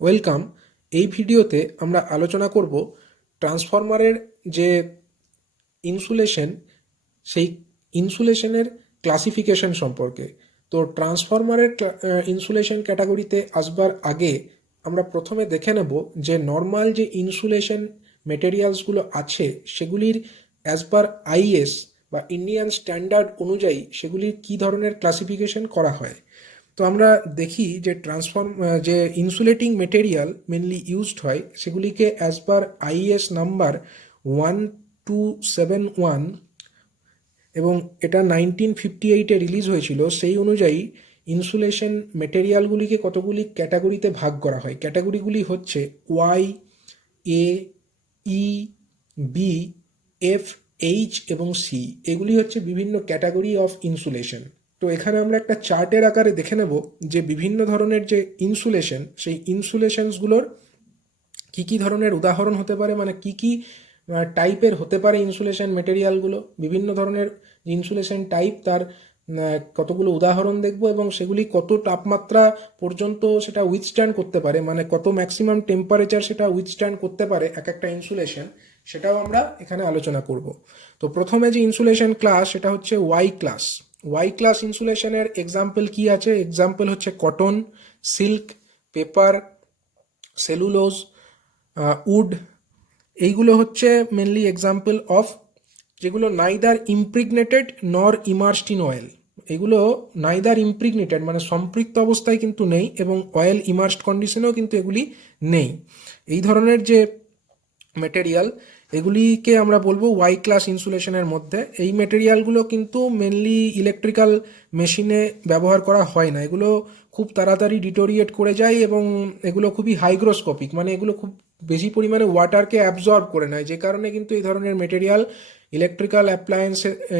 Welcome. এই ভিডিওতে আমরা আলোচনা করব ট্রান্সফরমারের যে ইনসুলেশন, সেই ইনসুলেশনের ক্লাসিফিকেশন সম্পর্কে। তো ট্রান্সফরমারের ইনসুলেশন ক্যাটাগরিতে আসবার আগে আমরা প্রথমে দেখে নেব যে নর্মাল যে ইনসুলেশন মেটেরিয়ালসগুলো আছে সেগুলির অ্যাজ পার আইএস বা ইন্ডিয়ান স্ট্যান্ডার্ড অনুযায়ী সেগুলির কী ধরনের ক্লাসিফিকেশন করা হয়। তো আমরা দেখি যে যে ইনসুলেটিং মেটেরিয়াল মেনলি ইউজড হয় সেগুলিকে অ্যাজ পার আইএস নাম্বার 1271, এবং এটা 1958-এ রিলিজ হয়েছিল। সেই অনুযায়ী ইনসুলেশন মেটেরিয়ালগুলিকে কতগুলি ক্যাটাগরিতে ভাগ করা হয়। ক্যাটাগরিগুলি হচ্ছে ওয়াই, এ, ই, বি, এফ, এইচ এবং সি। এগুলি হচ্ছে বিভিন্ন ক্যাটাগরি অফ ইনসুলেশন। তো এখানে আমরা একটা চার্টের আকারে দেখে নেব যে বিভিন্ন ধরনের যে ইনসুলেশন, সেই ইনসুলেশনসগুলোর কী কী ধরনের উদাহরণ হতে পারে, মানে কী কী টাইপের হতে পারে ইনসুলেশন মেটেরিয়ালগুলো। বিভিন্ন ধরনের ইনসুলেশন টাইপ, তার কতগুলো উদাহরণ দেখব এবং সেগুলি কত তাপমাত্রা পর্যন্ত সেটা উইথস্ট্যান্ড করতে পারে, মানে কত ম্যাক্সিমাম টেম্পারেচার সেটা উইথস্ট্যান্ড করতে পারে এক একটা ইনসুলেশন, সেটাও আমরা এখানে আলোচনা করব। তো প্রথমে যে ইনসুলেশন ক্লাস সেটা হচ্ছে ওয়াই ক্লাস। ওয়াই ক্লাস ইনসুলেশনের এক্সাম্পল কি আছে? এক্সাম্পল হচ্ছে cotton, silk, paper, cellulose, wood. এইগুলো হচ্ছে মেনলি এক্সাম্পল অফ যেগুলো neither impregnated nor immersed in oil. এগুলো নাইদার ইমপ্রিগনেটেড মানে সম্পৃক্ত অবস্থায় কিন্তু নেই, এবং অয়েল ইমার্সড কন্ডিশনেও কিন্তু এগুলি নেই। এই ধরনের যে মেটেরিয়াল, এগুলিকে আমরা বলবো ওয়াই ক্লাস ইনসুলেশনের মধ্যে। এই মেটেরিয়ালগুলো কিন্তু মেনলি ইলেকট্রিক্যাল মেশিনে ব্যবহার করা হয় না। এগুলো খুব তাড়াতাড়ি ডিটোরিয়েট করে যায় এবং এগুলো খুবই হাইগ্রোস্কোপিক, মানে এগুলো খুব বেশি পরিমাণে ওয়াটারকে অ্যাবজর্ব করে নেয়, যে কারণে কিন্তু এই ধরনের মেটেরিয়াল ইলেকট্রিক্যাল অ্যাপ্লায়েন্স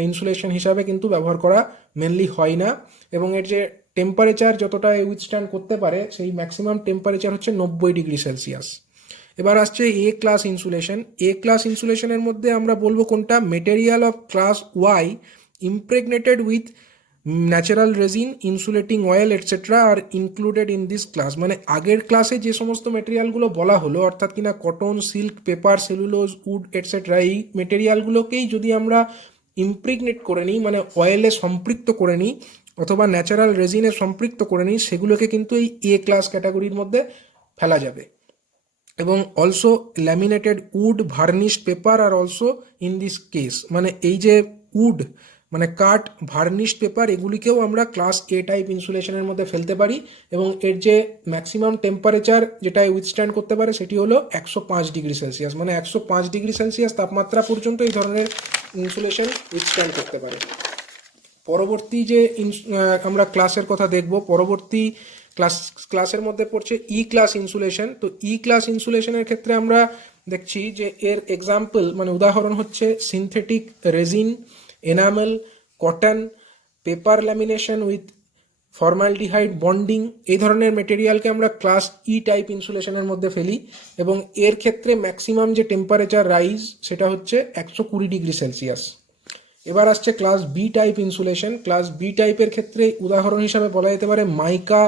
ইনসুলেশন হিসাবে কিন্তু ব্যবহার করা মেনলি হয় না। এবং এর যে টেম্পারেচার যতটা উইথস্ট্যান্ড করতে পারে, সেই ম্যাক্সিমাম টেম্পারেচার হচ্ছে 90°C। এবার আসছে A class insulation. A class ইনসুলেশনের মধ্যে আমরা বলবো কোনটা? Material of class Y impregnated with natural resin, insulating oil etcetera are included in this class. মানে আগের ক্লাসে যে সমস্ত মেটেরিয়ালগুলো বলা হলো, অর্থাৎ কিনা cotton, silk, paper, cellulose, wood etcetera, এই মেটেরিয়ালগুলোকেই যদি আমরা ইমপ্রিগনেট করে নিই, মানে অয়েলে সম্পৃক্ত করে নিই অথবা ন্যাচারাল রেজিনে সম্পৃক্ত করে নিই, সেগুলোকে কিন্তু এই এ ক্লাস ক্যাটাগরির মধ্যে ফেলা যাবে। এবং also laminated wood, varnished paper আর অলসো ইন দিস কেস, মানে এই যে উড মানে কাঠ, ভার্নিশড পেপার, এগুলিকেও আমরা ক্লাস এ টাইপ ইনসুলেশনের মধ্যে ফেলতে পারি। এবং এর যে ম্যাক্সিমাম টেম্পারেচার যেটা উইথস্ট্যান্ড করতে পারে সেটি হলো 105°C, মানে 105°C তাপমাত্রা পর্যন্ত এই ধরনের ইনসুলেশন উইথস্ট্যান্ড করতে পারে। পরবর্তী যে আমরা ক্লাসের কথা দেখব, পরবর্তী ক্লাসের মধ্যে পড়ছে ই ক্লাস ইনসুলেশন। তো ই ক্লাস ইনসুলেশনের ক্ষেত্রে আমরা দেখছি যে এর এক্সাম্পল মানে উদাহরণ হচ্ছে synthetic resin, enamel, cotton, paper lamination with formaldehyde bonding. এই ধরনের মেটেরিয়ালকে আমরা ক্লাস ই টাইপ ইনসুলেশনের মধ্যে ফেলি, এবং এর ক্ষেত্রে ম্যাক্সিমাম যে টেম্পারেচার রাইজ সেটা হচ্ছে 120°C। এবার আসছে class B type insulation. Class B টাইপের ক্ষেত্রে উদাহরণ হিসাবে বলা যেতে পারে mica,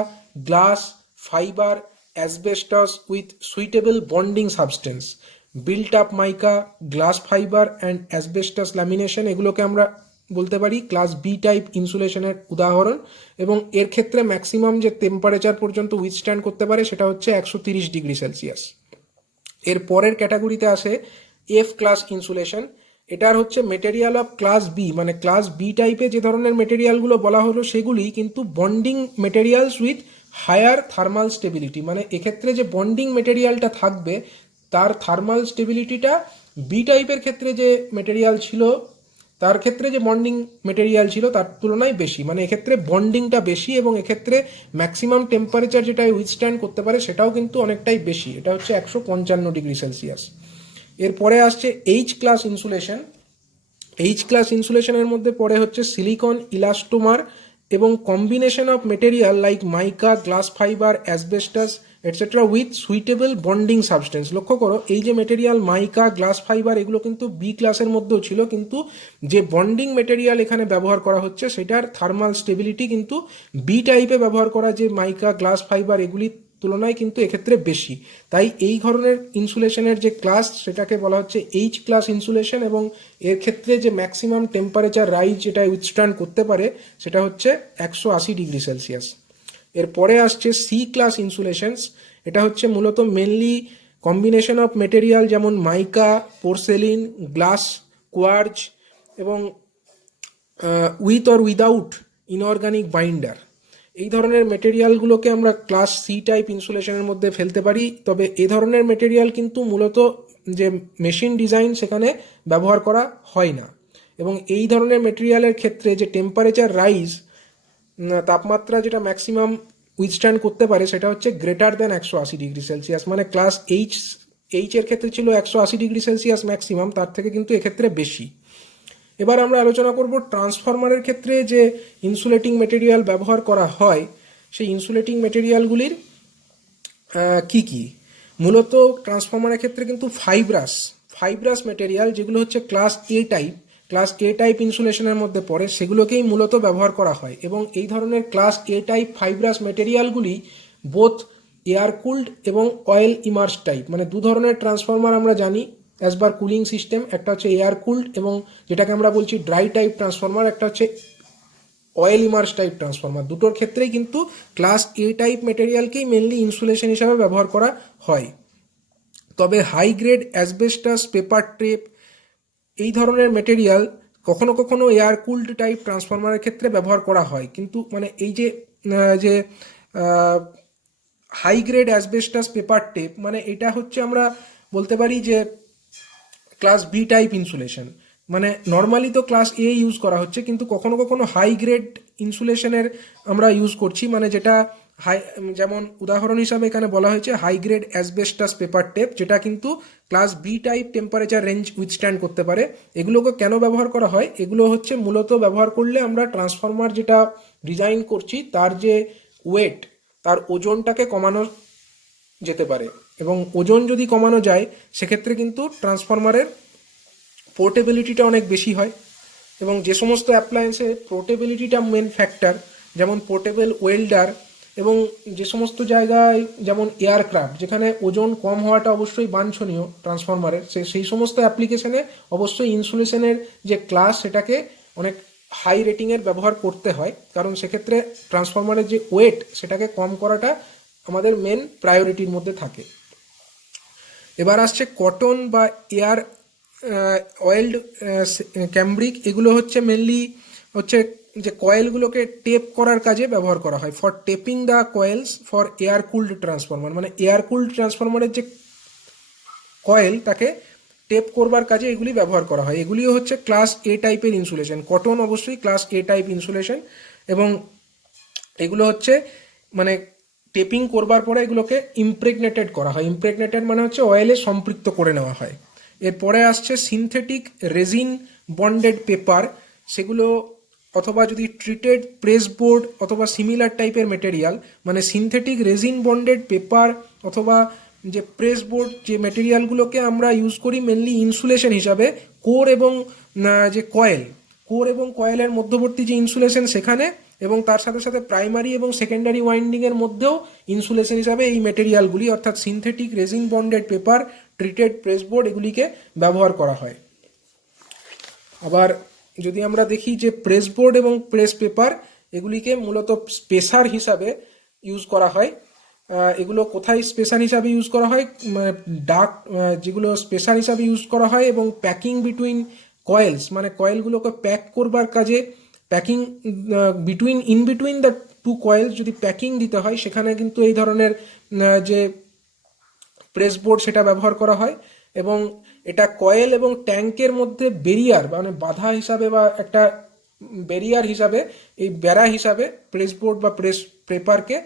glass, fibre, asbestos with suitable bonding substance, built up mica, glass fibre and asbestos lamination. এগুলোকে আমরা বলতে পারি ক্লাস বি টাইপ ইনসুলেশনের উদাহরণ, এবং এর ক্ষেত্রে ম্যাক্সিমাম যে টেম্পারেচার পর্যন্ত উইথস্ট্যান্ড করতে পারে সেটা হচ্ছে 130°C। এর পরের ক্যাটাগরিতে আসে এফ ক্লাস ইনসুলেশন। এটার হচ্ছে মেটেরিয়াল অফ ক্লাস বি, মানে ক্লাস বি টাইপে যে ধরনের মেটেরিয়ালগুলো বলা হলো সেগুলি কিন্তু bonding materials with higher thermal stability, মানে এক্ষেত্রে যে বন্ডিং মেটেরিয়ালটা থাকবে তার থার্মাল স্টেবিলিটিটা বি টাইপের ক্ষেত্রে যে মেটেরিয়াল ছিল তার ক্ষেত্রে যে বন্ডিং মেটেরিয়াল ছিল তার তুলনায় বেশি, মানে এক্ষেত্রে বন্ডিংটা বেশি, এবং এক্ষেত্রে ম্যাক্সিমাম টেম্পারেচার যেটা উইথস্ট্যান্ড করতে পারে সেটাও কিন্তু অনেকটাই বেশি, এটা হচ্ছে 155°C। এরপরে আসছে H class insulation. H class ইনসুলেশনের মধ্যে পড়ে হচ্ছে সিলিকন, ইলাস্টোমার এবং combination of material like mica, glass fibre, asbestos etcetera with suitable bonding substance. লক্ষ্য করো এই যে মেটেরিয়াল মাইকা, গ্লাস ফাইবার, এগুলো কিন্তু বি ক্লাসের মধ্যেও ছিল, কিন্তু যে বন্ডিং মেটেরিয়াল এখানে ব্যবহার করা হচ্ছে সেটার থার্মাল স্টেবিলিটি কিন্তু বি টাইপে ব্যবহার করা যে মাইকা, গ্লাস ফাইবার এগুলির তুলনায় কিন্তু এক্ষেত্রে বেশি। তাই এই ধরনের ইনসুলেশনের যে ক্লাস সেটাকে বলা হচ্ছে এইচ ক্লাস ইনসুলেশন, এবং এর ক্ষেত্রে যে ম্যাক্সিমাম টেম্পারেচার রাইজ যেটা উইথস্ট্যান্ড করতে পারে সেটা হচ্ছে 180°C। এরপরে আসছে সি ক্লাস ইনসুলেশনস। এটা হচ্ছে মূলত মেনলি কম্বিনেশন অফ মেটেরিয়াল, যেমন মাইকা, পোর্সেলিন, গ্লাস, কোয়ার্জ এবং with or without inorganic binder. এই ধরনের মেটেরিয়ালগুলোকে আমরা ক্লাস সি টাইপ ইনসুলেশনের মধ্যে ফেলতে পারি। তবে এই ধরনের মেটেরিয়াল কিন্তু মূলত যে মেশিন ডিজাইন সেখানে ব্যবহার করা হয় না, এবং এই ধরনের মেটেরিয়ালের ক্ষেত্রে যে টেম্পারেচার রাইজ, তাপমাত্রা যেটা ম্যাক্সিমাম উইথস্ট্যান্ড করতে পারে সেটা হচ্ছে গ্রেটার দেন 180°C। মানে ক্লাস এইচ এর ক্ষেত্রে ছিল 180°C ম্যাক্সিমাম, তার থেকে কিন্তু এক্ষেত্রে বেশি। এবার আমরা আলোচনা করব ট্রান্সফরমারের ক্ষেত্রে যে ইনসুলেটিং মেটেরিয়াল ব্যবহার করা হয় সেই ইনসুলেটিং মেটেরিয়ালগুলির কি কি। মূলত ট্রান্সফরমারের ক্ষেত্রে কিন্তু ফাইব্রাস মেটেরিয়াল, যেগুলো হচ্ছে ক্লাস এ টাইপ ইনসুলেশনের মধ্যে পড়ে, সেগুলোকেই মূলত ব্যবহার করা হয়। এবং এই ধরনের ক্লাস এ টাইপ ফাইব্রাস মেটেরিয়ালগুলি বোথ এয়ার কুলড এবং অয়েল ইমার্স টাইপ, মানে দু ধরনের ট্রান্সফরমার আমরা জানি অ্যাজ বার কুলিং সিস্টেম। একটা হচ্ছে এয়ার কুলড এবং যেটাকে আমরা বলছি ড্রাই টাইপ ট্রান্সফরমার, একটা হচ্ছে অয়েল ইমার্স টাইপ ট্রান্সফরমার। দুটোর ক্ষেত্রেই কিন্তু ক্লাস এ টাইপ মেটেরিয়ালকেই মেনলি ইনসুলেশন হিসাবে ব্যবহার করা হয়। তবে high grade asbestos, paper tape এই ধরনের মেটেরিয়াল কখনো কখনো এয়ার কুলড টাইপ ট্রান্সফরমারের ক্ষেত্রে ব্যবহার করা হয়। কিন্তু মানে এই যে high grade asbestos, paper tape, মানে এটা হচ্ছে আমরা বলতে পারি যে ক্লাস বি টাইপ ইনসুলেশন। মানে নর্মালি তো ক্লাস এ ইউজ করা হচ্ছে, কিন্তু কখনো কখনো হাই গ্রেড ইনসুলেশনের আমরা ইউজ করছি, মানে যেটা যেমন উদাহরণ হিসাবে এখানে বলা হয়েছে high grade asbestos paper tape, যেটা কিন্তু class B type temperature range withstand করতে পারে। এগুলোকে কেন ব্যবহার করা হয়? এগুলো হচ্ছে মূলত ব্যবহার করলে আমরা ট্রান্সফরমার যেটা ডিজাইন করছি তার যে ওয়েট, তার ওজনটাকে কমানো যেতে পারে, এবং ওজন যদি কমানো যায় সেক্ষেত্রে কিন্তু ট্রান্সফরমারের পোর্টেবিলিটিটা অনেক বেশি হয়। এবং যে সমস্ত অ্যাপ্লায়েন্সে পোর্টেবিলিটিটা মেন ফ্যাক্টর, যেমন পোর্টেবল ওয়েল্ডার, এবং যে সমস্ত জায়গায় যেমন এয়ারক্রাফট যেখানে ওজন কম হওয়াটা অবশ্যই বাঞ্ছনীয় ট্রান্সফরমারের, সেই সমস্ত অ্যাপ্লিকেশনে অবশ্যই ইনসুলেশনের যে ক্লাস সেটাকে অনেক হাই রেটিংয়ের ব্যবহার করতে হয়, কারণ সেক্ষেত্রে ট্রান্সফরমারের যে ওয়েট সেটাকে কম করাটা আমাদের মেন প্রায়োরিটির মধ্যে থাকে। এবার আসছে কটন বা এয়ার অয়েলড ক্যামব্রিক। এগুলো হচ্ছে মেনলি হচ্ছে যে কয়েলগুলোকে টেপ করার কাজে ব্যবহার করা হয়, for tapping the coals for air cooled transformer. মানে এয়ার কুলড ট্রান্সফরমারের যে কয়েল তাকে টেপ করবার কাজে এগুলি ব্যবহার করা হয়। এগুলিও হচ্ছে ক্লাস এ টাইপের ইনসুলেশন। কটন অবশ্যই ক্লাস এ টাইপ ইনসুলেশন, এবং এগুলো হচ্ছে মানে টেপিং করবার পরে এগুলোকে ইমপ্রেগনেটেড করা হয়। ইমপ্রেগনেটেড মানে হচ্ছে অয়েলে সম্পৃক্ত করে নেওয়া হয়। এরপরে আসছে সিনথেটিক রেজিন বন্ডেড পেপার। সেগুলো অথবা যদি ট্রিটেড প্রেস বোর্ড অথবা সিমিলার টাইপের মেটেরিয়াল, মানে সিনথেটিক রেজিন বন্ডেড পেপার অথবা যে প্রেস বোর্ড, যে মেটেরিয়ালগুলোকে আমরা ইউজ করি মেনলি ইনসুলেশন হিসাবে কোর এবং যে কোর এবং কয়েলের মধ্যবর্তী যে ইনসুলেশন সেখানে, এবং তার সাথে সাথে প্রাইমারি এবং সেকেন্ডারি ওয়াইন্ডিংয়ের মধ্যেও ইনসুলেশন হিসাবে এই মেটেরিয়ালগুলি অর্থাৎ synthetic resin bonded paper, treated press board এগুলিকে ব্যবহার করা হয়। আবার যদি আমরা দেখি যে প্রেস বোর্ড এবং প্রেস পেপার এগুলিকে মূলত স্পেসার হিসাবে ইউজ করা হয়। এগুলো কোথায় স্পেসার হিসাবে ইউজ করা হয়? ডার্ক যেগুলো স্পেসার হিসাবে ইউজ করা হয়, এবং প্যাকিং বিটুইন কয়েলস, মানে কয়েলগুলোকে প্যাক করবার কাজে packing in between the two coils যদি প্যাকিং দিতে হয় সেখানে কিন্তু এই ধরনের যে প্রেস বোর্ড সেটা ব্যবহার করা হয়। এবং এটা কয়েল এবং ট্যাঙ্কের মধ্যে বেরিয়ার মানে বাধা হিসাবে বা একটা ব্যারিয়ার হিসাবে, এই বেড়া হিসাবে প্রেস বোর্ড বা প্রেস পেপারকে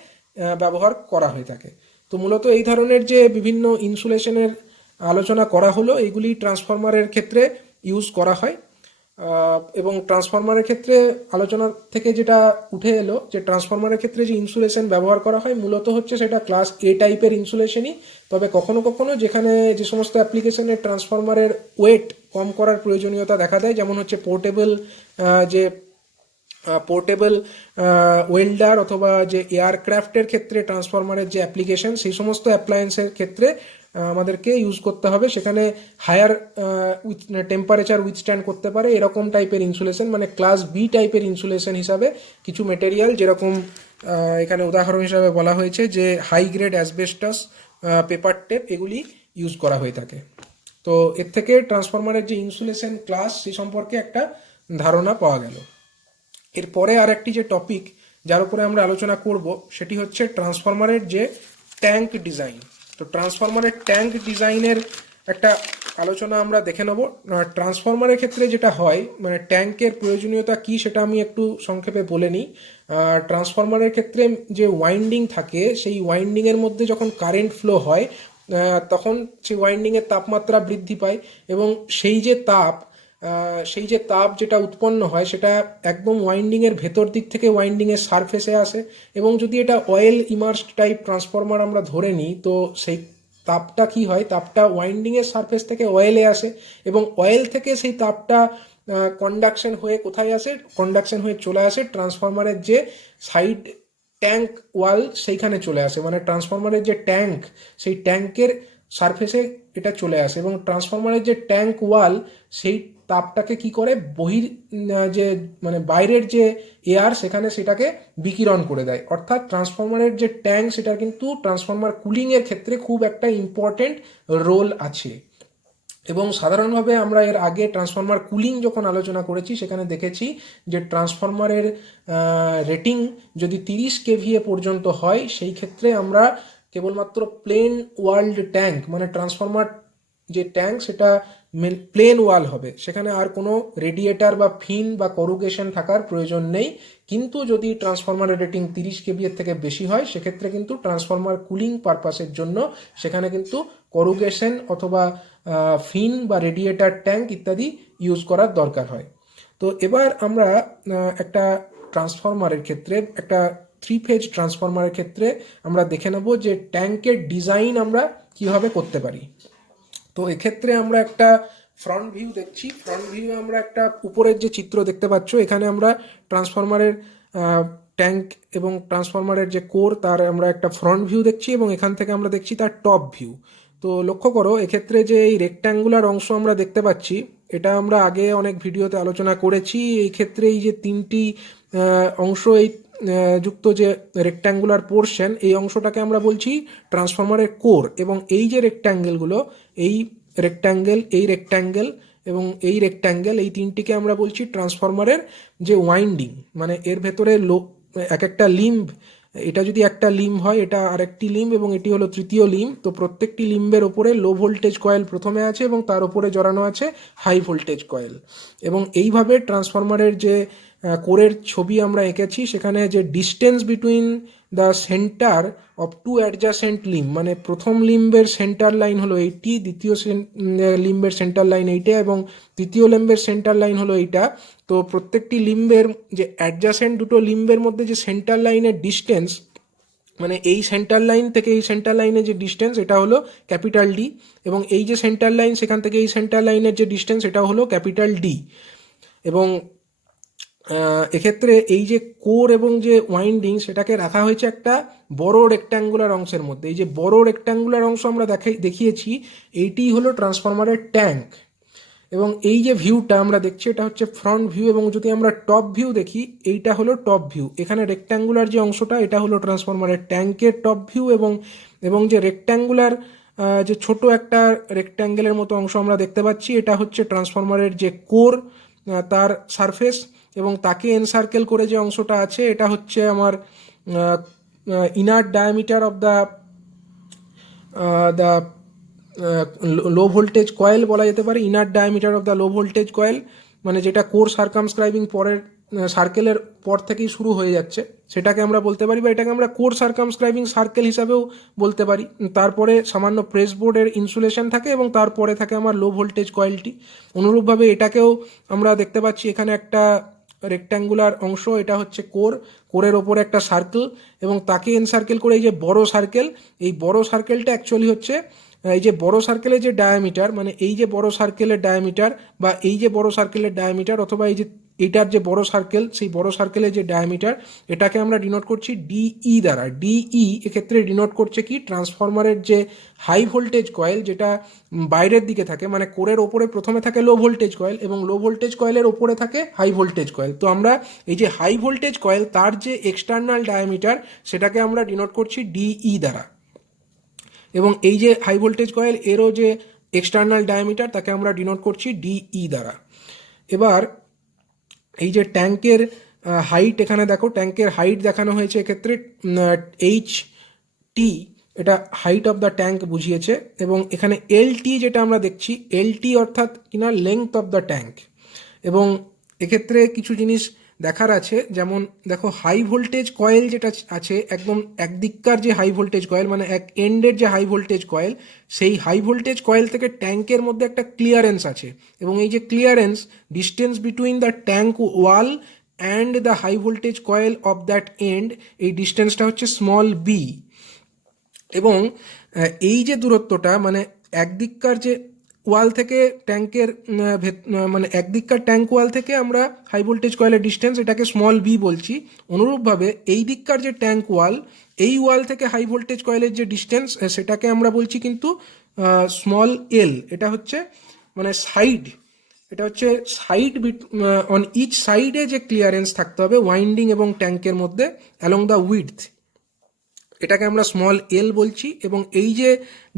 ব্যবহার করা হয়ে থাকে। তো মূলত এই ধরনের যে বিভিন্ন ইনসুলেশনের আলোচনা করা হলো, এইগুলি ট্রান্সফরমারের ক্ষেত্রে ইউজ করা হয়। এবং ট্রান্সফরমারের ক্ষেত্রে আলোচনা থেকে যেটা উঠে এলো যে ট্রান্সফরমারের ক্ষেত্রে যে ইনসুলেশন ব্যবহার করা হয় মূলত হচ্ছে সেটা ক্লাস এ টাইপের ইনসুলেশনই। তবে কখনো কখনো যেখানে যে সমস্ত অ্যাপ্লিকেশনে ট্রান্সফরমারের ওয়েট কম করার প্রয়োজনীয়তা দেখা দেয়, যেমন হচ্ছে যে পোর্টেবল ওয়েল্ডার অথবা যে এয়ারক্রাফটের ক্ষেত্রে ট্রান্সফরমারের যে অ্যাপ্লিকেশন, সেই সমস্ত অ্যাপ্লায়েন্সের ক্ষেত্রে আমাদেরকে ইউজ করতে হবে, সেখানে হায়ার টেম্পারেচার উইথস্ট্যান্ড করতে পারে এরকম টাইপের ইনসুলেশন, মানে ক্লাস বি টাইপের ইনসুলেশন হিসাবে কিছু মেটেরিয়াল, যেরকম এখানে উদাহরণ হিসাবে বলা হয়েছে যে high grade asbestos, paper tape, এগুলি ইউজ করা হয়ে থাকে। তো এর থেকে ট্রান্সফরমারের যে ইনসুলেশন ক্লাস সেই সম্পর্কে একটা ধারণা পাওয়া গেল। এরপরে আর একটি যে টপিক যার উপরে আমরা আলোচনা করব সেটি হচ্ছে ট্রান্সফরমারের যে ট্যাঙ্ক ডিজাইন। তো ট্রান্সফরমারের ট্যাঙ্ক ডিজাইনের একটা আলোচনা আমরা দেখে নেব। ট্রান্সফরমারের ক্ষেত্রে যেটা হয়, মানে ট্যাঙ্কের প্রয়োজনীয়তা কি সেটা আমি একটু সংক্ষেপে বলে নিই। ট্রান্সফরমারের ক্ষেত্রে যে ওয়াইন্ডিং থাকে, সেই ওয়াইন্ডিংয়ের মধ্যে যখন কারেন্ট ফ্লো হয় তখন সেই ওয়াইন্ডিংয়ের তাপমাত্রা বৃদ্ধি পায়, এবং সেই যে তাপ যেটা উৎপন্ন হয় সেটা একদম ওয়াইন্ডিংয়ের ভেতর দিক থেকে ওয়াইন্ডিংয়ের সারফেসে আসে। এবং যদি এটা অয়েল ইমার্সড টাইপ ট্রান্সফরমার আমরা ধরে নিই, তো সেই তাপটা কি হয়, তাপটা ওয়াইন্ডিংয়ের সারফেস থেকে অয়েলে আসে, এবং অয়েল থেকে সেই তাপটা কন্ডাকশন হয়ে কোথায় আসে, কন্ডাকশন হয়ে চলে আসে ট্রান্সফরমারের যে সাইড ট্যাঙ্ক ওয়াল, সেইখানে চলে আসে। মানে ট্রান্সফরমারের যে ট্যাঙ্ক, সেই ট্যাঙ্কের সারফেসে এটা চলে আসে, এবং ট্রান্সফরমারের যে ট্যাঙ্ক ওয়াল, সেই তাপটাকে কি করে যে মানে বাইরের যে এয়ার সেখানে সেটাকে বিকিরণ করে দেয়। অর্থাৎ ট্রান্সফরমারের যে ট্যাঙ্ক, সেটার কিন্তু ট্রান্সফরমার কুলিংয়ের ক্ষেত্রে খুব একটা ইম্পর্টেন্ট রোল আছে। এবং সাধারণভাবে আমরা এর আগে ট্রান্সফরমার কুলিং যখন আলোচনা করেছি সেখানে দেখেছি যে ট্রান্সফরমারের রেটিং যদি 30 কেভিএ পর্যন্ত হয়, সেই ক্ষেত্রে আমরা কেবলমাত্র প্লেন ওয়াল্ড ট্যাঙ্ক, মানে ট্রান্সফরমার যে ট্যাঙ্ক সেটা প্লেন ওয়াল হবে, সেখানে আর কোনো রেডিয়েটার বা ফিন বা করুগেশন থাকার প্রয়োজন নেই। কিন্তু যদি ট্রান্সফরমারের রেটিং 30 কেভিএর থেকে বেশি হয়, সেক্ষেত্রে কিন্তু ট্রান্সফরমার কুলিং পারপাসের জন্য সেখানে কিন্তু করুগেশন অথবা ফিন বা রেডিয়েটার ট্যাঙ্ক ইত্যাদি ইউজ করার দরকার হয়। তো এবার আমরা একটা ট্রান্সফরমারের ক্ষেত্রে, একটা 3 ফেজ ট্রান্সফরমারের ক্ষেত্রে আমরা দেখে নেব যে ট্যাঙ্কের ডিজাইন আমরা কিভাবে করতে পারি। তো এক্ষেত্রে আমরা একটা ফ্রন্ট ভিউ দেখছি। ফ্রন্ট ভিউ আমরা একটা উপরের যে চিত্র দেখতে পাচ্ছ, এখানে আমরা ট্রান্সফরমারের ট্যাঙ্ক এবং ট্রান্সফরমারের যে কোর, তার আমরা একটা ফ্রন্ট ভিউ দেখছি, এবং এখান থেকে আমরা দেখছি তার টপ ভিউ। তো লক্ষ্য করো, এক্ষেত্রে যে এই রেক্ট্যাঙ্গুলার অংশ আমরা দেখতে পাচ্ছি, এটা আমরা আগে অনেক ভিডিওতে আলোচনা করেছি। এই ক্ষেত্রে এই যে তিনটি অংশ, এই যুক্ত যে রেক্ট্যাঙ্গুলার পোর্শন, এই অংশটাকে আমরা বলছি ট্রান্সফরমারের কোর। এবং এই যে রেক্ট্যাঙ্গেলগুলো, এই রেক্ট্যাঙ্গেল এবং এই রেক্ট্যাঙ্গেল, এই তিনটিকে আমরা বলছি ট্রান্সফরমারের যে ওয়াইন্ডিং। মানে এর ভেতরে এক একটা লিম্ব, এটা যদি একটা লিম্ব হয়, এটা আরেকটি লিম্ব, এবং এটি হলো তৃতীয় লিম্ব। তো প্রত্যেকটি লিম্বের ওপরে লো ভোল্টেজ কয়েল প্রথমে আছে, এবং তার উপরে জড়ানো আছে হাই ভোল্টেজ কয়েল। এবং এইভাবে ট্রান্সফরমারের যে কোরের ছবি আমরা এঁকেছি, সেখানে যে distance between the centre of two adjacent limb, মানে প্রথম লিম্বের সেন্টার লাইন হলো এইটি, দ্বিতীয় লিম্বের সেন্টার লাইন এইটা, এবং তৃতীয় লিম্বের সেন্টার লাইন হলো এইটা। তো প্রত্যেকটি লিম্বের যে অ্যাডজাসেন্ট দুটো লিম্বের মধ্যে যে সেন্টার লাইনের ডিস্টেন্স, মানে এই সেন্টার লাইন থেকে এই সেন্টার লাইনের যে ডিস্টেন্স, এটা হলো ক্যাপিটাল ডি, এবং এই যে সেন্টার লাইন, সেখান থেকে এই সেন্টার লাইনের যে ডিস্টেন্স, এটা হলো ক্যাপিটাল ডি। এবং এক্ষেত্রে এই যে কোর এবং যে ওয়াইন্ডিং, সেটাকে রাখা হয়েছে একটা বড় রেক্ট্যাঙ্গুলার অংশের মধ্যে। এই যে বড় রেক্ট্যাঙ্গুলার অংশ আমরা দেখিয়েছি, এইটি হলো ট্রান্সফরমারের ট্যাঙ্ক। এবং এই যে ভিউটা আমরা দেখছি, এটা হচ্ছে ফ্রন্ট ভিউ। এবং যদি আমরা টপ ভিউ দেখি, এইটা হলো টপ ভিউ। এখানে রেক্ট্যাঙ্গুলার যে অংশটা, এটা হলো ট্রান্সফরমারের ট্যাঙ্কের টপ ভিউ। এবং যে রেক্ট্যাঙ্গুলার যে ছোট একটা রেক্ট্যাঙ্গেলের মতো অংশ আমরা দেখতে পাচ্ছি, এটা হচ্ছে ট্রান্সফরমারের যে কোর, তার সারফেস। এবং তাকে এনসার্কেল করে যে অংশটা আছে, এটা হচ্ছে আমার inner diameter of the low voltage coil বলা যেতে পারে। Inner diameter of the low voltage coil, মানে যেটা কোর সার্কামস্ক্রাইবিং পরের সার্কেলের পর থেকেই শুরু হয়ে যাচ্ছে, সেটাকে আমরা বলতে পারি, বা এটাকে আমরা কোর সার্কামস্ক্রাইবিং সার্কেল হিসাবেও বলতে পারি। তারপরে সামান্য প্রেস বোর্ডের ইনসুলেশন থাকে এবং তারপরে থাকে আমার লো ভোল্টেজ কয়েলটি। অনুরূপভাবে এটাকেও আমরা দেখতে পাচ্ছি, এখানে একটা রেক্ট্যাঙ্গুলার অংশ, এটা হচ্ছে কোর, কোরের ওপরে একটা সার্কেল এবং তাকে এনসার্কেল করে এই যে বড় সার্কেল, এই বড় সার্কেলটা অ্যাকচুয়ালি হচ্ছে এই যে বড় সার্কেলের যে ডায়ামিটার, মানে এই যে বড় সার্কেলের ডায়ামিটার বা এই যে বড় সার্কেলের ডায়ামিটার, অথবা এই যে এইটার যে বড় সার্কেল, সেই বড় সার্কেলের যে ডায়ামিটার, এটাকে আমরা ডিনোট করছি ডিই দ্বারা। ডিই এক্ষেত্রে ডিনোট করছে কি, ট্রান্সফরমারের যে হাই ভোল্টেজ কয়েল যেটা বাইরের দিকে থাকে, মানে কোরের ওপরে প্রথমে থাকে লো ভোল্টেজ কয়েল এবং লো ভোল্টেজ কয়েলের ওপরে থাকে হাই ভোল্টেজ কয়েল। তো আমরা এই যে হাই ভোল্টেজ কয়েল তার যে এক্সটার্নাল ডায়ামিটার, সেটাকে আমরা ডিনোট করছি ডিই দ্বারা। এবং এই যে হাই ভোল্টেজ কয়েল এরও যে এক্সটার্নাল ডায়ামিটার, তাকে আমরা ডিনোট করছি ডিই দ্বারা। এবার এই যে ট্যাঙ্কের হাইট, এখানে দেখো ট্যাঙ্কের হাইট দেখানো হয়েছে এক্ষেত্রে এইচ টি, এটা হাইট অফ দ্য ট্যাঙ্ক বুঝিয়েছে। এবং এখানে এল টি যেটা আমরা দেখছি, এল টি অর্থাৎ কিনা লেংথ অফ দ্য ট্যাঙ্ক। এবং এক্ষেত্রে কিছু জিনিস দেখার আছে, যেমন দেখো হাই ভোল্টেজ কয়েল যেটা আছে, একদম একদিককার যে হাই ভোল্টেজ কয়েল, মানে এক এন্ডের যে হাই ভোল্টেজ কয়েল, সেই হাই ভোল্টেজ কয়েল থেকে ট্যাঙ্কের মধ্যে একটা ক্লিয়ারেন্স আছে এবং এই যে clearance, distance between the tank wall and the high voltage coil of that end, এই ডিস্টেন্সটা হচ্ছে স্মল বি। এবং এই যে দূরত্বটা, মানে একদিককার যে ওয়াল থেকে ট্যাঙ্কের মানে একদিককার ট্যাঙ্ক ওয়াল থেকে আমরা হাই ভোল্টেজ কয়েলের ডিস্টেন্স, এটাকে স্মল বি বলছি। অনুরূপভাবে এই দিককার যে ট্যাঙ্ক ওয়াল, এই ওয়াল থেকে হাই ভোল্টেজ কয়েলের যে ডিস্টেন্স, সেটাকে আমরা বলছি কিন্তু স্মল এল। এটা হচ্ছে মানে সাইড, এটা হচ্ছে সাইড অন ইচ সাইডে যে ক্লিয়ারেন্স থাকতে হবে ওয়াইন্ডিং এবং ট্যাঙ্কের মধ্যে অ্যালং দ্য উইডথ, এটাকে আমরা স্মল এল বলছি। এবং এই যে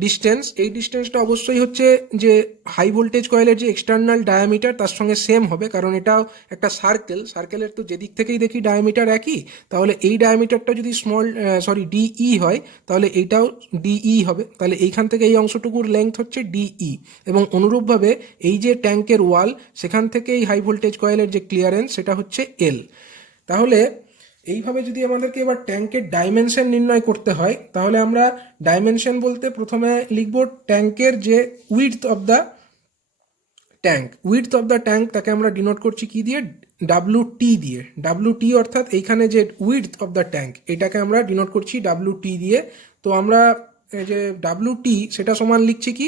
ডিস্টেন্স, এই ডিস্টেন্সটা অবশ্যই হচ্ছে যে হাই ভোল্টেজ কয়েলের যে এক্সটার্নাল ডায়ামিটার তার সঙ্গে সেম হবে, কারণ এটাও একটা সার্কেল, সার্কেলের তো যেদিক থেকেই দেখি ডায়ামিটার একই, তাহলে এই ডায়ামিটারটা যদি ডিই হয়, তাহলে এইটাও ডিই হবে, তাহলে এইখান থেকে এই অংশটুকুর লেংথ হচ্ছে ডিই। এবং অনুরূপভাবে এই যে ট্যাঙ্কের ওয়াল, সেখান থেকে এই হাই ভোল্টেজ কয়েলের যে ক্লিয়ারেন্স, সেটা হচ্ছে এল। তাহলে এইভাবে যদি আমাদেরকে এবার ট্যাঙ্কের ডাইমেনশন নির্ণয় করতে হয়, তাহলে আমরা ডাইমেনশন বলতে প্রথমে লিখব ট্যাঙ্কের যে width of the tank. Width of the tank, তাকে আমরা ডিনোট করছি কি দিয়ে, ডাব্লিউ টি দিয়ে। ডাব্লিউ টি অর্থাৎ এইখানে যে উইডথ অফ দ্য ট্যাঙ্ক, এটাকে আমরা ডিনোট করছি ডাব্লিউ টি দিয়ে। তো আমরা এই যে ডাব্লিউ টি, সেটা সমান লিখছি কি,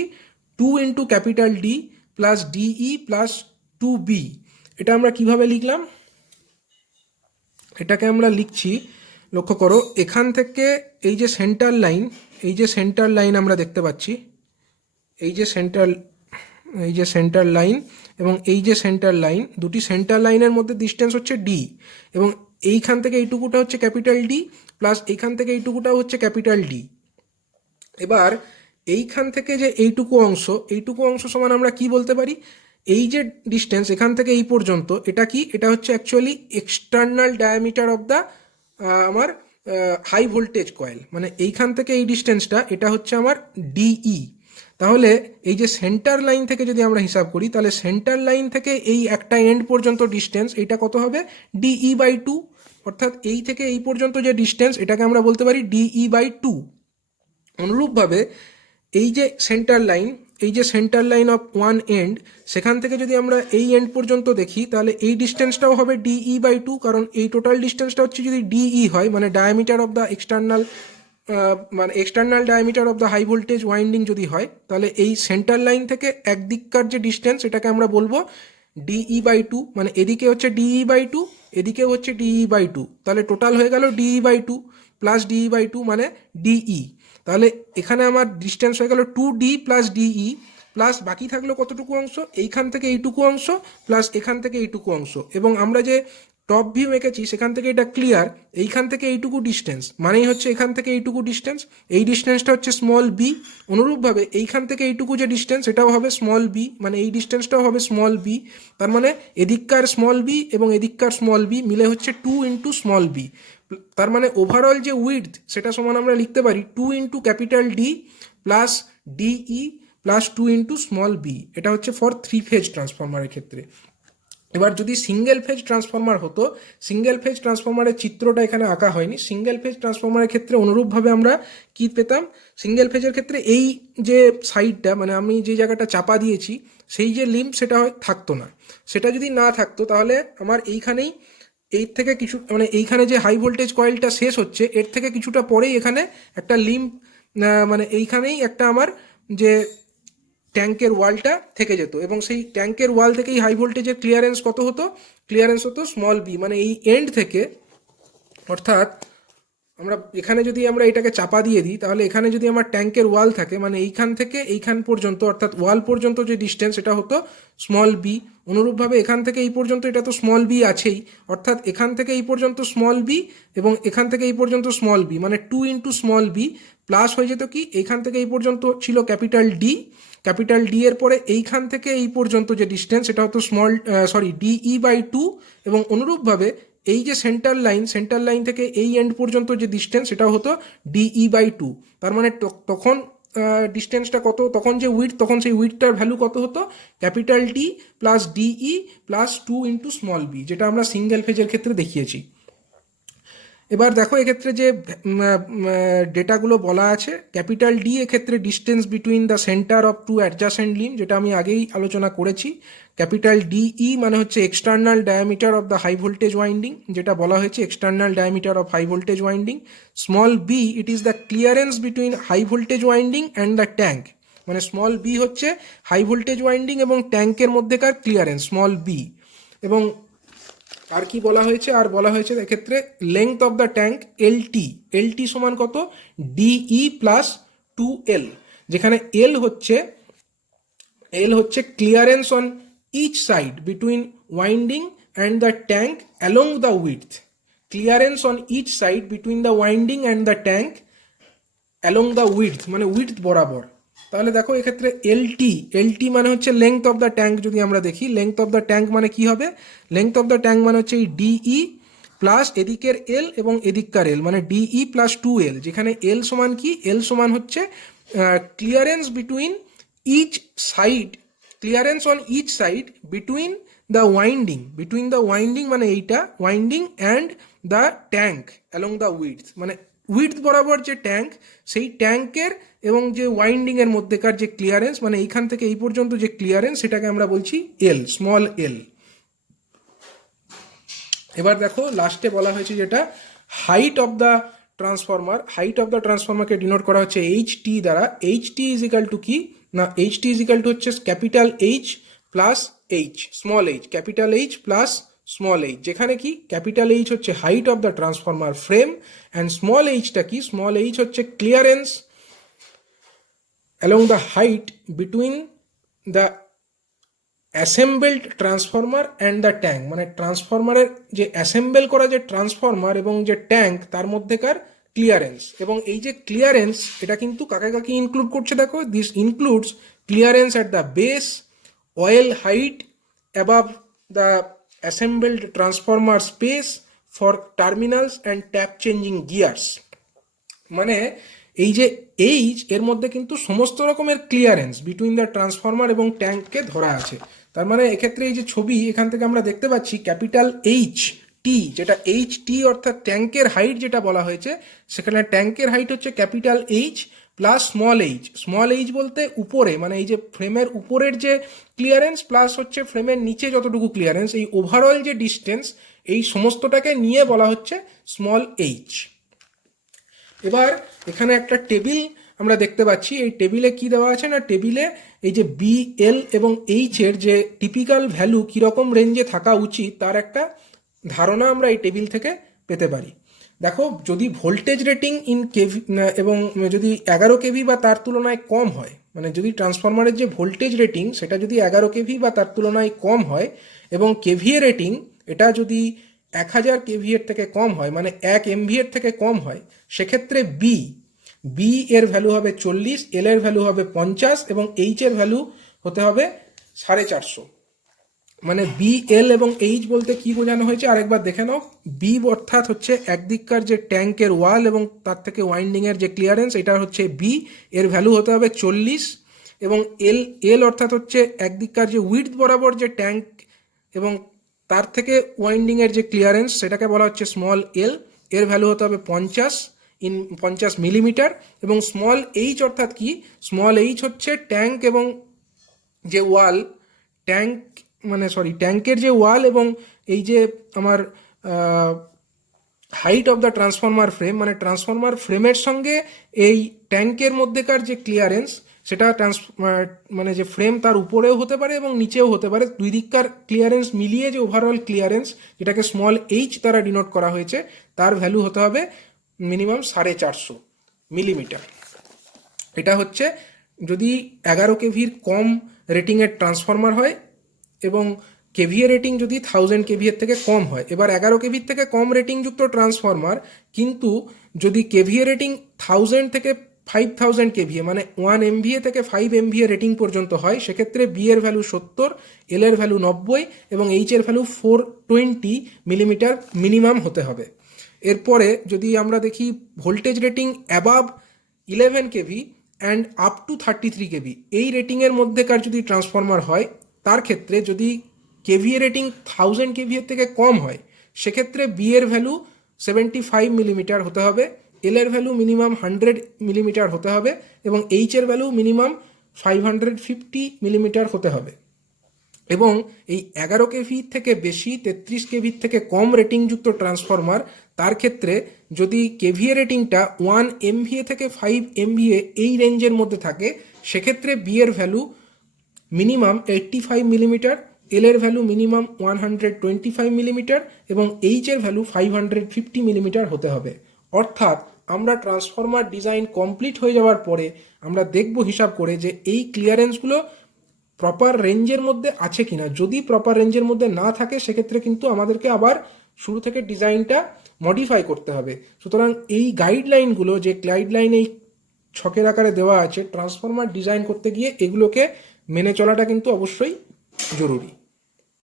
2 into capital D plus DE plus 2b। এটা আমরা কিভাবে লিখলাম, এটাকে আমরা লিখছি, লক্ষ্য করো, এখান থেকে এই যে সেন্টার লাইন, এই যে সেন্টার লাইন আমরা দেখতে পাচ্ছি, এই যে সেন্টার লাইন এবং এই যে সেন্টার লাইন, দুটি সেন্টার লাইনের মধ্যে ডিস্টেন্স হচ্ছে ডি। এবং এইখান থেকে এইটুকুটা হচ্ছে ক্যাপিটাল ডি প্লাস এইখান থেকে এইটুকুটা হচ্ছে ক্যাপিটাল ডি। এবার এইখান থেকে যে এইটুকু অংশ সমান আমরা কি বলতে পারি, এই যে ডিস্টেন্স এখান থেকে এই পর্যন্ত, এটা কি, এটা হচ্ছে actually external diameter of the আমার হাই ভোল্টেজ কয়েল, মানে এইখান থেকে এই ডিস্টেন্সটা, এটা হচ্ছে আমার ডিই। তাহলে এই যে সেন্টার লাইন থেকে যদি আমরা হিসাব করি, তাহলে সেন্টার লাইন থেকে এই একটা এন্ড পর্যন্ত ডিস্টেন্স, এটা কত হবে, ডিই বাই 2। অর্থাৎ এই থেকে এই পর্যন্ত যে ডিস্টেন্স, এটাকে আমরা বলতে পারি ডিই বাই 2। অনুরূপভাবে এই যে সেন্টার লাইন, এই যে centre line of one end, সেখান থেকে যদি আমরা এই এন্ড পর্যন্ত দেখি, তাহলে এই ডিস্টেন্সটাও হবে ডিই বাই 2, কারণ এই টোটাল ডিস্টেন্সটা হচ্ছে যদি ডিই হয়, মানে diameter of the external diameter of the high voltage winding যদি হয়, তাহলে এই সেন্টার লাইন থেকে একদিককার যে ডিস্টেন্স, এটাকে আমরা বলবো ডিই বাই 2, মানে এদিকে হচ্ছে ডিই বাই 2, এদিকেও হচ্ছে ডিই বাই 2, তাহলে টোটাল হয়ে গেল DE by 2 plus DE by 2 মানে ডিই। তাহলে এখানে আমার ডিস্টেন্স হয়ে গেল 2d প্লাস ডিই, প্লাস বাকি থাকলো কতটুকু অংশ, এইখান থেকে এইটুকু অংশ প্লাস এখান থেকে এইটুকু অংশ। এবং আমরা যে টপ ভিউ এঁকেছি সেখান থেকে এটা ক্লিয়ার, এইখান থেকে এইটুকু ডিস্টেন্স মানেই হচ্ছে এখান থেকে এইটুকু ডিস্টেন্স, এই ডিস্টেন্সটা হচ্ছে স্মল বি। অনুরূপভাবে এইখান থেকে এইটুকু যে ডিস্টেন্স, এটাও হবে স্মল বি, মানে এই ডিস্টেন্সটাও হবে স্মল বি। তার মানে এদিককার স্মল বি এবং এদিককার স্মল বি মিলে হচ্ছে 2 ইন্টু স্মল বি। তার মানে ওভারঅল যে উইডথ, সেটা সমান আমরা লিখতে পারি 2 into capital D plus DE plus 2 into small B. এটা হচ্ছে ফর 3 ফেজ ট্রান্সফরমারের ক্ষেত্রে। এবার যদি সিঙ্গেল ফেজ ট্রান্সফরমার হতো, সিঙ্গেল ফেজ ট্রান্সফরমারের চিত্রটা এখানে আঁকা হয়নি, সিঙ্গেল ফেজ ট্রান্সফরমারের ক্ষেত্রে অনুরূপভাবে আমরা কি পেতাম, সিঙ্গেল ফেজের ক্ষেত্রে এই যে সাইডটা মানে আমি যে জায়গাটা চাপা দিয়েছি সেই যে লিম্ব সেটা থাকতো না। সেটা যদি না থাকতো তাহলে আমার এইখানেই এই থেকে কিছু মানে এইখানে যে হাই ভোল্টেজ কয়েলটা শেষ হচ্ছে এর থেকে কিছুটা পরেই এখানে একটা লিম্ব মানে এইখানেই একটা আমার যে ট্যাঙ্কের ওয়ালটা থেকে যেত, এবং সেই ট্যাঙ্কের ওয়াল থেকেই হাই ভোল্টেজের ক্লিয়ারেন্স কত হতো, ক্লিয়ারেন্স হতো স্মল বি, মানে এই এন্ড থেকে, অর্থাৎ আমরা এখানে যদি আমরা এটাকে চাপা দিয়ে দিই তাহলে এখানে যদি আমার ট্যাঙ্কের ওয়াল থাকে মানে এইখান থেকে এইখান পর্যন্ত অর্থাৎ ওয়াল পর্যন্ত যে ডিস্টেন্স এটা হতো স্মল বি। অনুরূপভাবে এখান থেকে এই পর্যন্ত এটা তো স্মল বি আছেই, অর্থাৎ এখান থেকে এই পর্যন্ত স্মল বি এবং এখান থেকে এই পর্যন্ত স্মল বি, মানে 2 ইন্টু স্মল বি প্লাস হয়ে যেত কি এইখান থেকে এই পর্যন্ত ছিল ক্যাপিটাল ডি, ক্যাপিটাল ডি এর পরে এইখান থেকে এই পর্যন্ত যে ডিস্টেন্স এটা হতো ডিই বাই 2, এবং অনুরূপভাবে এই যে সেন্টার লাইন থেকে এই এন্ড পর্যন্ত যে ডিস্টেন্স সেটা হতো ডিই বাই 2। তার মানে তখন ডিস্টেন্সটা কত, তখন যে উইডথ, তখন সেই উইডথটার ভ্যালু কত হতো, capital D plus DE plus 2 into small B, যেটা আমরা সিঙ্গেল ফেজের ক্ষেত্রে দেখিয়েছি। এবার দেখো এক্ষেত্রে যে ডেটাগুলো বলা আছে, ক্যাপিটাল ডি এক্ষেত্রে distance between the centre of two adjacent limb, যেটা আমি আগেই আলোচনা করেছি। ক্যাপিটাল ডিই মানে হচ্ছে external diameter of the high voltage winding, যেটা বলা হয়েছে external diameter of high voltage winding. Small B it is the clearance between high voltage winding and the tank, মানে স্মল বি হচ্ছে হাই ভোল্টেজ ওয়াইন্ডিং এবং ট্যাঙ্কের মধ্যেকার clearance small B. এবং আর কি বলা হয়েছে, আর বলা হয়েছে এক্ষেত্রে length of the tank LT, LT সমান কত, ডিই প্লাস 2L, যেখানে এল হচ্ছে clearance on each side between winding and the tank along the width, clearance on each side between the winding and the tank along the width, মানে width বরাবর। তাহলে দেখো এক্ষেত্রে LT মানে হচ্ছে length of the tank. যদি আমরা দেখি লেংথ অফ দ্য ট্যাঙ্ক মানে কি হবে, লেংথ অফ দ্য ট্যাঙ্ক মানে হচ্ছে এই ডিই প্লাস এদিকের এল এবং এদিককার এল, মানে ডিই প্লাস 2L, যেখানে এল সমান কি, এল সমান হচ্ছে clearance between each side, clearance on each side between the winding মানে এইটা winding and the tank along the width, মানে উইডথ বরাবর যে ট্যাঙ্ক সেই ট্যাঙ্কের এবং যে ওয়াইন্ডিং এর মধ্যেকার যে ক্লিয়ারেন্স, মানে এইখান থেকে এই পর্যন্ত যে ক্লিয়ারেন্স সেটাকে আমরা বলছি এল, স্মল এল। এবার দেখো লাস্টে বলা হয়েছে যেটা height of the transformer, height of the ট্রান্সফরমারকে ডিনোট করা হচ্ছে এইচ.টি দ্বারা। এইচ.টি ইজ ইকাল টু কি না, এইচ.টি ইজ ইকাল টু হচ্ছে capital H plus H, small H, capital H plus small H, যেখানে কি ক্যাপিটাল এইচ হচ্ছে height of the transformer frame and small এইচটা কি, স্মল এইচ হচ্ছে clearance along the height between the assembled transformer and the tank, মানে ট্রান্সফরমারের যে assemble করা যে ট্রান্সফরমার এবং যে ট্যাঙ্ক তার মধ্যেকার ক্লিয়ারেন্স। এবং এই যে ক্লিয়ারেন্স এটা কিন্তু কাকে কাকে ইনক্লুড করছে দেখো, this includes clearance at the base, oil height above the assembled transformer space for terminals and tap changing gears, মানে এই যে এইচ এর মধ্যে কিন্তু সমস্ত রকমের ক্লিয়ারেন্স বিটুইন দ্য ট্রান্সফরমার এবং ট্যাঙ্ককে ধরা আছে। তার মানে এক্ষেত্রে এই যে ছবি এখান থেকে আমরা দেখতে পাচ্ছি ক্যাপিটাল এইচ টি, যেটা এইচ টি অর্থাৎ ট্যাঙ্কের হাইট যেটা বলা হয়েছে, সেখানে ট্যাঙ্কের হাইট হচ্ছে capital H plus small H, small H বলতে উপরে, মানে এই যে ফ্রেমের উপরের যে ক্লিয়ারেন্স প্লাস হচ্ছে ফ্রেমের নিচে যতটুকু ক্লিয়ারেন্স, এই ওভারঅল যে ডিস্টেন্স এই সমস্তটাকে নিয়ে বলা হচ্ছে স্মল এইচ। এবার এখানে একটা টেবিল আমরা দেখতে পাচ্ছি, এই টেবিলে কি দেওয়া আছে না, টেবিলে এই যে বি, এল এবং এইচ এর যে টিপিক্যাল ভ্যালু কীরকম রেঞ্জে থাকা উচিত তার একটা ধারণা আমরা এই টেবিল থেকে পেতে পারি। দেখো যদি ভোল্টেজ রেটিং ইন কেভি এবং যদি 11 কেভি বা তার তুলনায় কম হয়, মানে যদি ট্রান্সফরমারের যে ভোল্টেজ রেটিং সেটা যদি 11 কেভি বা তার তুলনায় কম হয় এবং কেভিএ রেটিং এটা যদি 1000 কেভিএর থেকে কম হয়, মানে 1 এমভিএর থেকে কম হয়, সেক্ষেত্রে বি এর ভ্যালু হবে 40, এল এর ভ্যালু হবে 50 এবং এইচ এর ভ্যালু হতে হবে 450। মানে বি, এল এবং এইচ বলতে কি বোঝানো হয়েছে আরেকবার দেখে নাও। বি অর্থাৎ হচ্ছে একদিককার যে ট্যাঙ্কের ওয়াল এবং তার থেকে ওয়াইন্ডিংয়ের যে ক্লিয়ারেন্স এটা হচ্ছে বি, এর ভ্যালু হতে হবে 40, এবং এল অর্থাৎ হচ্ছে একদিককার যে উইডথ বরাবর যে ট্যাঙ্ক এবং তার থেকে ওয়াইন্ডিংয়ের যে ক্লিয়ারেন্স সেটাকে বলা হচ্ছে স্মল এল, এর ভ্যালু হতে হবে 50 মিলিমিটার। এবং স্মল এইচ অর্থাৎ কি, স্মল এইচ হচ্ছে ট্যাঙ্ক এবং যে ওয়াল, ট্যাঙ্কের যে ওয়াল এবং এই যে আমার height of the transformer frame, মানে ট্রান্সফরমার ফ্রেমের সঙ্গে এই ট্যাঙ্কের মধ্যেকার যে ক্লিয়ারেন্স সেটা মানে যে ফ্রেম তার উপরেও হতে পারে এবং নিচেও হতে পারে, দুই দিককার ক্লিয়ারেন্স মিলিয়ে যে ওভারঅল ক্লিয়ারেন্স যেটাকে স্মল এইচ দ্বারা ডিনোট করা হয়েছে, তার ভ্যালু হতে হবে মিনিমাম 450 মিলিমিটার। এটা হচ্ছে যদি 11 কেভির কম রেটিংয়ের ট্রান্সফরমার হয় এবং কেভিএ রেটিং যদি 1000 কেভিএর থেকে কম হয়। এবার 11 কেভির থেকে কম রেটিংযুক্ত ট্রান্সফরমার, কিন্তু যদি কেভিএ রেটিং 1000 থেকে 5000 কেভিএ মানে 1 এমভিএ থেকে 5 এমভিএ রেটিং পর্যন্ত হয়, সেক্ষেত্রে বি এর ভ্যালু 70, এল এর ভ্যালু 90 এবং এইচ এর ভ্যালু 420 মিলিমিটার মিনিমাম হতে হবে। এরপরে যদি আমরা দেখি voltage rating above 11 KV and up to 33 KV, এই রেটিংয়ের মধ্যেকার যদি ট্রান্সফরমার হয়, তার ক্ষেত্রে যদি কেভিএ রেটিং 1000 কেভিএর থেকে কম হয়, সেক্ষেত্রে বি এর ভ্যালু 75 মিলিমিটার হতে হবে, এল এর ভ্যালু মিনিমাম 100 মিলিমিটার হতে হবে এবং এইচ এর ভ্যালু মিনিমাম 550 মিলিমিটার হতে হবে। এবং এই 11 কেভি থেকে বেশি 33 কেভির থেকে কম রেটিংযুক্ত ট্রান্সফরমার, তার ক্ষেত্রে যদি কেভিএ রেটিংটা 1 এমভিএ থেকে 5 এমভিএ এই রেঞ্জের মধ্যে থাকে, সেক্ষেত্রে বি এর ভ্যালু মিনিমাম 85 মিলিমিটার, এল এর ভ্যালু মিনিমাম 125 মিলিমিটার এবং এইচ এর ভ্যালু 550 মিলিমিটার হতে হবে। অর্থাৎ আমরা ট্রান্সফরমার ডিজাইন কমপ্লিট হয়ে যাওয়ার পরে আমরা দেখব হিসাব করে যে এই ক্লিয়ারেন্সগুলো প্রপার রেঞ্জের মধ্যে আছে কিনা। যদি প্রপার রেঞ্জের মধ্যে না থাকে, সেক্ষেত্রে কিন্তু আমাদেরকে আবার শুরু থেকে ডিজাইনটা মডিফাই করতে হবে। সুতরাং এই গাইডলাইনগুলো, যে গাইডলাইন এই ছকের আকারে দেওয়া আছে, ট্রান্সফরমার ডিজাইন করতে গিয়ে এগুলোকে মেনে চলাটা কিন্তু অবশ্যই জরুরি।